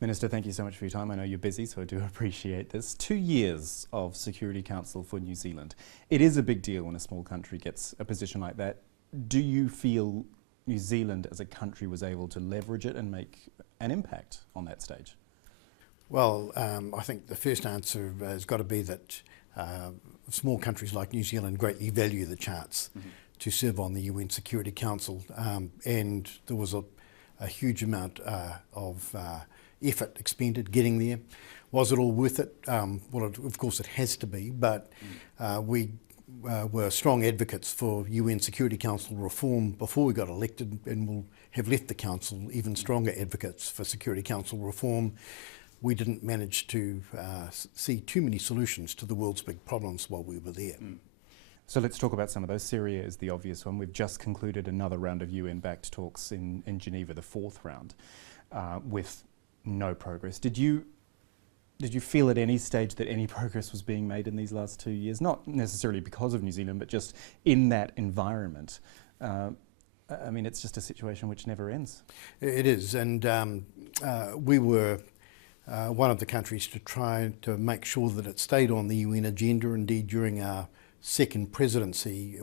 Minister, thank you so much for your time. I know you're busy, so I do appreciate this. 2 years of Security Council for New Zealand. It is a big deal when a small country gets a position like that. Do you feel New Zealand as a country was able to leverage it and make an impact on that stage? Well, I think the first answer has got to be that small countries like New Zealand greatly value the chance to serve on the UN Security Council, and there was a huge amount of effort expended getting there. Was it all worth it? Well, of course it has to be, but we were strong advocates for UN Security Council reform before we got elected, and will have left the Council even stronger advocates for Security Council reform. We didn't manage to see too many solutions to the world's big problems while we were there. So let's talk about some of those. Syria is the obvious one. We've just concluded another round of UN-backed talks in Geneva, the fourth round, with no progress. Did you feel at any stage that any progress was being made in these last 2 years? Not necessarily because of New Zealand, but just in that environment. I mean, it's just a situation which never ends. It is, and we were one of the countries to try to make sure that it stayed on the UN agenda. Indeed, during our second presidency,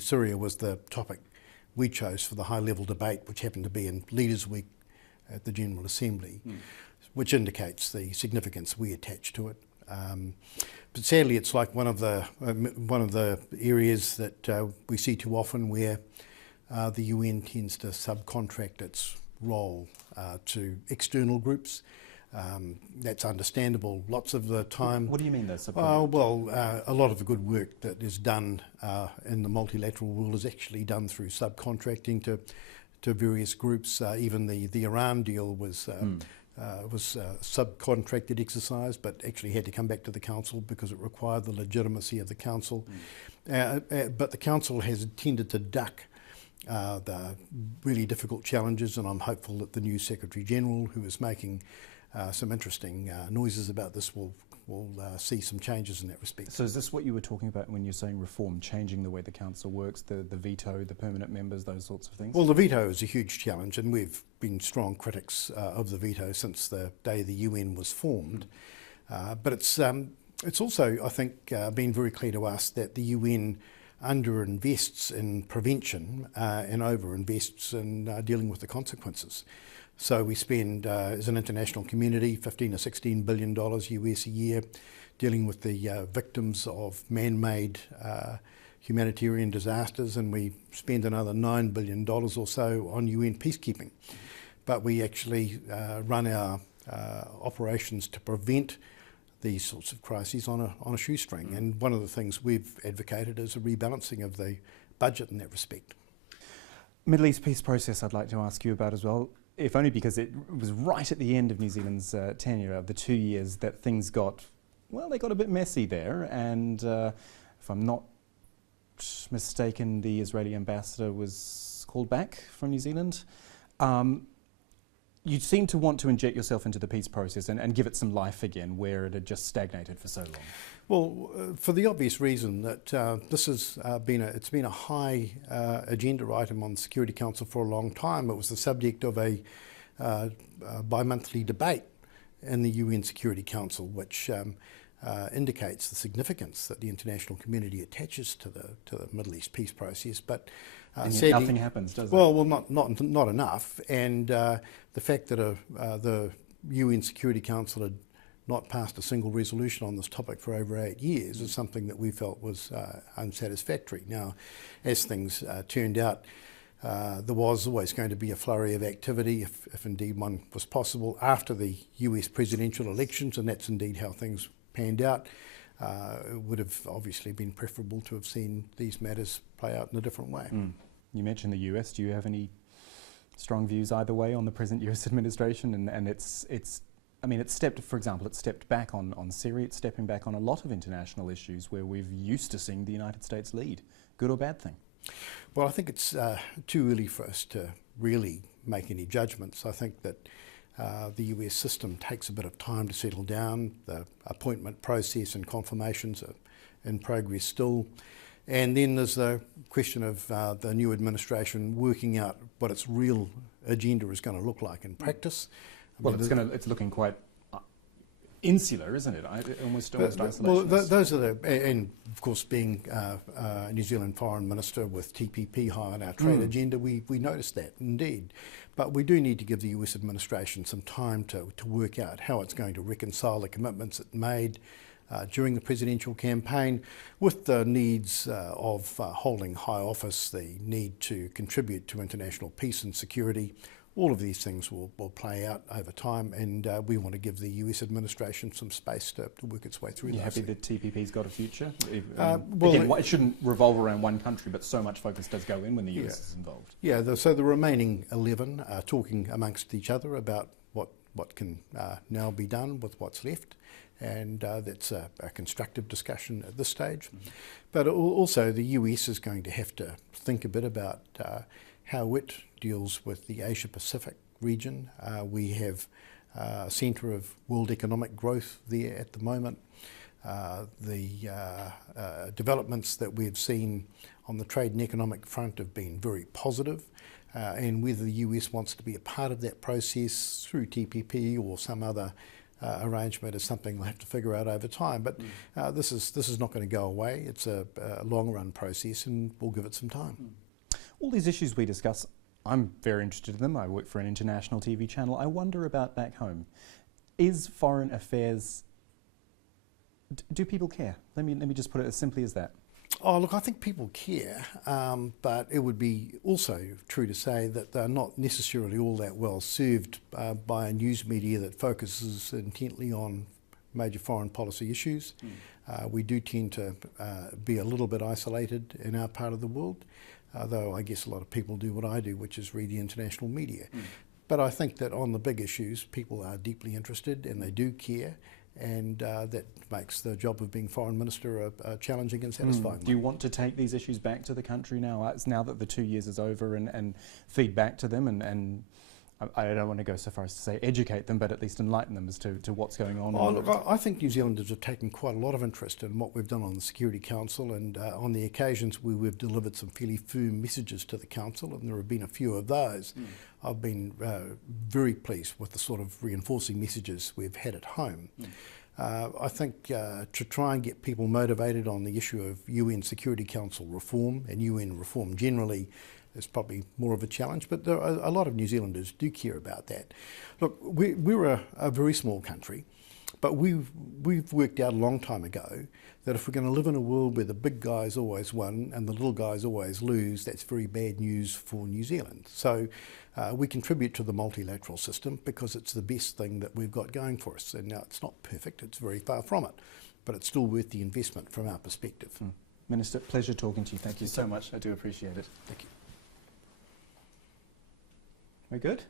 Syria was the topic we chose for the high-level debate, which happened to be in Leaders' Week at the General Assembly, which indicates the significance we attach to it. But sadly, it's like one of the areas that we see too often, where the UN tends to subcontract its role to external groups. That's understandable lots of the time. What do you mean though? A lot of the good work that is done in the multilateral world is actually done through subcontracting to various groups. Even the Iran deal was a subcontracted exercise, but actually had to come back to the Council because it required the legitimacy of the Council. But the Council has tended to duck the really difficult challenges, and I'm hopeful that the new Secretary General, who is making some interesting noises about this, will see some changes in that respect. So is this what you were talking about when you're saying reform, changing the way the Council works, the veto, the permanent members, those sorts of things? Well, the veto is a huge challenge, and we've been strong critics of the veto since the day the UN was formed. But it's also, I think, been very clear to us that the UN underinvests in prevention and overinvests in dealing with the consequences. So we spend, as an international community, $15 to $16 billion US a year dealing with the victims of man-made humanitarian disasters, and we spend another $9 billion or so on UN peacekeeping. But we actually run our operations to prevent these sorts of crises on a shoestring. And one of the things we've advocated is a rebalancing of the budget in that respect. Middle East peace process I'd like to ask you about as well, if only because it was right at the end of New Zealand's tenure of the 2 years that things got, well, they got a bit messy there, and if I'm not mistaken, the Israeli ambassador was called back from New Zealand. You seem to want to inject yourself into the peace process and give it some life again, where it had just stagnated for so long. Well, for the obvious reason that this has been a high agenda item on the Security Council for a long time. It was the subject of a bi-monthly debate in the UN Security Council, which indicates the significance that the international community attaches to the Middle East peace process. But sadly, nothing happens, does it? Well, not enough. And the fact that the UN Security Council had not passed a single resolution on this topic for over 8 years is something that we felt was unsatisfactory. Now, as things turned out, there was always going to be a flurry of activity, if indeed one was possible, after the US presidential elections, and that's indeed how things panned out. It would have obviously been preferable to have seen these matters play out in a different way. You mentioned the US. Do you have any strong views either way on the present US administration? And it's stepped back on Syria, it's stepping back on a lot of international issues where we've used to seeing the United States lead. Good or bad thing? Well, I think it's too early for us to really make any judgments. I think that the US system takes a bit of time to settle down. The appointment process and confirmations are in progress still. And then there's the question of the new administration working out what its real agenda is going to look like in practice. Well, it's looking quite insular, isn't it? Almost isolationist. Well, those are and of course, being New Zealand Foreign Minister with TPP high on our trade agenda, we noticed that indeed. But we do need to give the US administration some time to work out how it's going to reconcile the commitments it made during the presidential campaign with the needs of holding high office, the need to contribute to international peace and security. All of these things will play out over time, and we want to give the US administration some space to work its way through those. Are you happy that TPP's got a future? Well, again, it shouldn't revolve around one country, but so much focus does go in when the US is involved. Yeah, so the remaining 11 are talking amongst each other about what can now be done with what's left, and that's a constructive discussion at this stage. But also the US is going to have to think a bit about how it deals with the Asia Pacific region. We have a centre of world economic growth there at the moment. The developments that we've seen on the trade and economic front have been very positive, and whether the US wants to be a part of that process through TPP or some other arrangement is something we'll have to figure out over time. But this is not going to go away. It's a long-run process, and we'll give it some time. All these issues we discuss, I'm very interested in them. I work for an international TV channel. I wonder about back home. Is foreign affairs, do people care? Let me just put it as simply as that. Oh, look, I think people care, but it would be also true to say that they're not necessarily all that well served by a news media that focuses intently on major foreign policy issues. We do tend to be a little bit isolated in our part of the world, though I guess a lot of people do what I do, which is read the international media. But I think that on the big issues, people are deeply interested and they do care, and that makes the job of being Foreign Minister a challenging and satisfying one. Do you want to take these issues back to the country now? It's now that the 2 years is over, and feed back to them and I don't want to go so far as to say educate them, but at least enlighten them as to what's going on? Oh, look, I think New Zealanders have taken quite a lot of interest in what we've done on the Security Council, and on the occasions where we've delivered some fairly firm messages to the Council, and there have been a few of those. I've been very pleased with the sort of reinforcing messages we've had at home. I think to try and get people motivated on the issue of UN Security Council reform and UN reform generally is probably more of a challenge, but there are a lot of New Zealanders do care about that. Look, we're a very small country, but we've worked out a long time ago that if we're going to live in a world where the big guys always win and the little guys always lose, that's very bad news for New Zealand. So we contribute to the multilateral system because it's the best thing that we've got going for us. And now it's not perfect, it's very far from it, but it's still worth the investment from our perspective. Minister, pleasure talking to you. Thank you so much. I do appreciate it. Thank you. We're good?